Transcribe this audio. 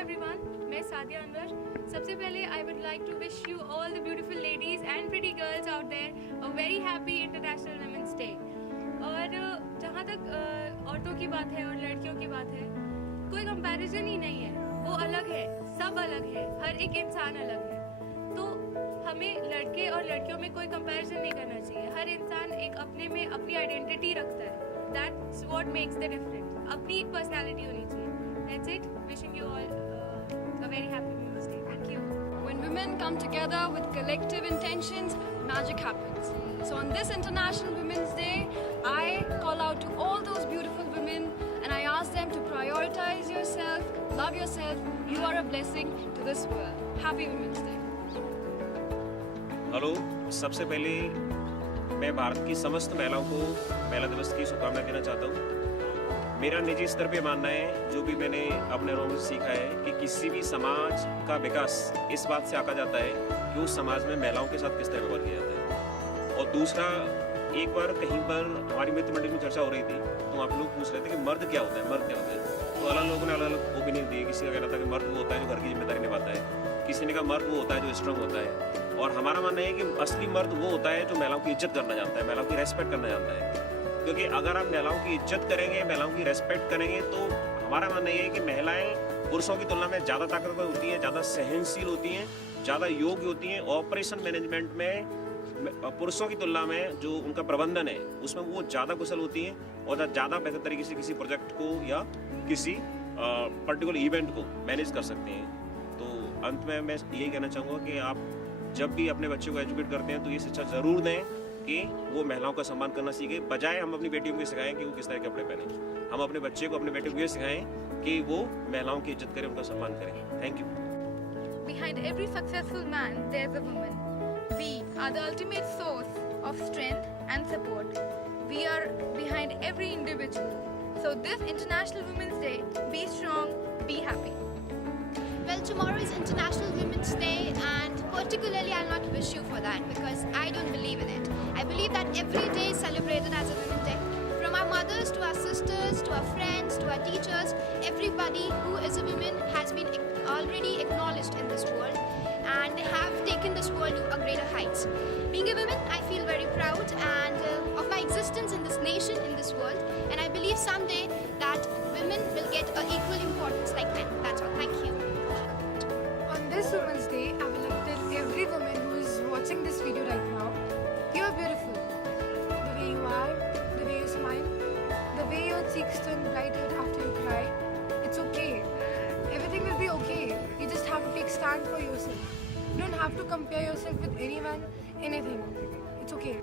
Everyone, मैं सादिया अनवर। सबसे पहले I would like to wish you all the beautiful ladies and pretty girls out there a very happy international women's day. और जहाँ तक औरतों की बात है और लड़कियों की बात है, कोई कंपैरिजन ही नहीं है। वो अलग है, सब अलग है, हर एक इंसान अलग है। तो हमें लड़के और लड़कियों में कोई कंपैरिजन नहीं करना चाहिए। हर इंसान एक अपने में अपनी आइडेंटिटी रखता है। That's what makes the difference. अपनी एक पर्सनैलिटी होनी चाहिए। That's it. Wishing you all a very happy Women's Day. Thank you. When women come together with collective intentions, magic happens. So on this International Women's Day, I call out to all those beautiful women and I ask them to prioritize yourself, love yourself. You are a blessing to this world. Happy Women's Day. Hello, सबसे पहले मैं भारत की समस्त महिलाओं को महिला दिवस की शुभकामनाएं देना चाहता हूँ। मेरा निजी स्तर पे मानना है, जो भी मैंने अपने अनुभव से सीखा है, कि किसी भी समाज का विकास इस बात से आका जाता है कि उस समाज में महिलाओं के साथ किस तरह व्यवहार किया जाता है। और दूसरा, एक बार कहीं पर हमारी मित्र मंडली में चर्चा हो रही थी, तो आप लोग पूछ रहे थे कि मर्द क्या होता है, मर्द क्या होता है। तो अलग लोगों ने अलग अलग ओपिनियन दिए। किसी का कहना था कि मर्द वो होता है जो घर की जिम्मेदारी निभाता है, किसी ने कहा मर्द वो होता है जो स्ट्रांग होता है। और हमारा मानना है कि असली मर्द वो होता है जो महिलाओं की इज्जत करना जानता है, महिलाओं की रेस्पेक्ट करना जानता है। क्योंकि अगर आप महिलाओं की इज्जत करेंगे, महिलाओं की रेस्पेक्ट करेंगे, तो हमारा मानना ये है कि महिलाएं पुरुषों की तुलना में ज़्यादा ताकतवर होती हैं, ज़्यादा सहनशील होती हैं, ज़्यादा योग्य होती हैं। ऑपरेशन मैनेजमेंट में पुरुषों की तुलना में जो उनका प्रबंधन है, उसमें वो ज़्यादा कुशल होती हैं और ज़्यादा बेहतर तरीके से किसी प्रोजेक्ट को या किसी पर्टिकुलर इवेंट को मैनेज कर सकते हैं। तो अंत में मैं यही कहना चाहूँगा कि आप जब भी अपने बच्चों को एजुकेट करते हैं तो ये शिक्षा ज़रूर दें कि वो महिलाओं का सम्मान करना सीखे। बजाय हम अपनी बेटियों को सिखाएं कि वो किस तरह के कपड़े पहने, हम अपने बच्चे को, अपने बेटे को ये सिखाएं कि वो महिलाओं की इज्जत करें, उनका सम्मान करें। Thank you. Behind every successful man, there's a woman. We are the ultimate source of strength and support. We are behind every individual. So this International Women's Day, be strong, be happy. Well, tomorrow is International Women's Day, and particularly I'll not wish you for that because I don't believe in it. I believe that every day is celebrated as a Women's Day. From our mothers to our sisters to our friends to our teachers, everybody who is a woman has been already acknowledged in this world, and they have taken this world to a greater heights. Being a woman, I feel very proud and of my existence in this nation, in this world, and I believe someday that women will get an equal importance like men. That's all. Thank you. On this Women's Day, I would like to tell every woman who is watching this video right now, you are beautiful. The way you are, the way you smile, the way your cheeks turn bright after you cry, it's okay. Everything will be okay. You just have to take stand for yourself. You don't have to compare yourself with anyone, anything. It's okay.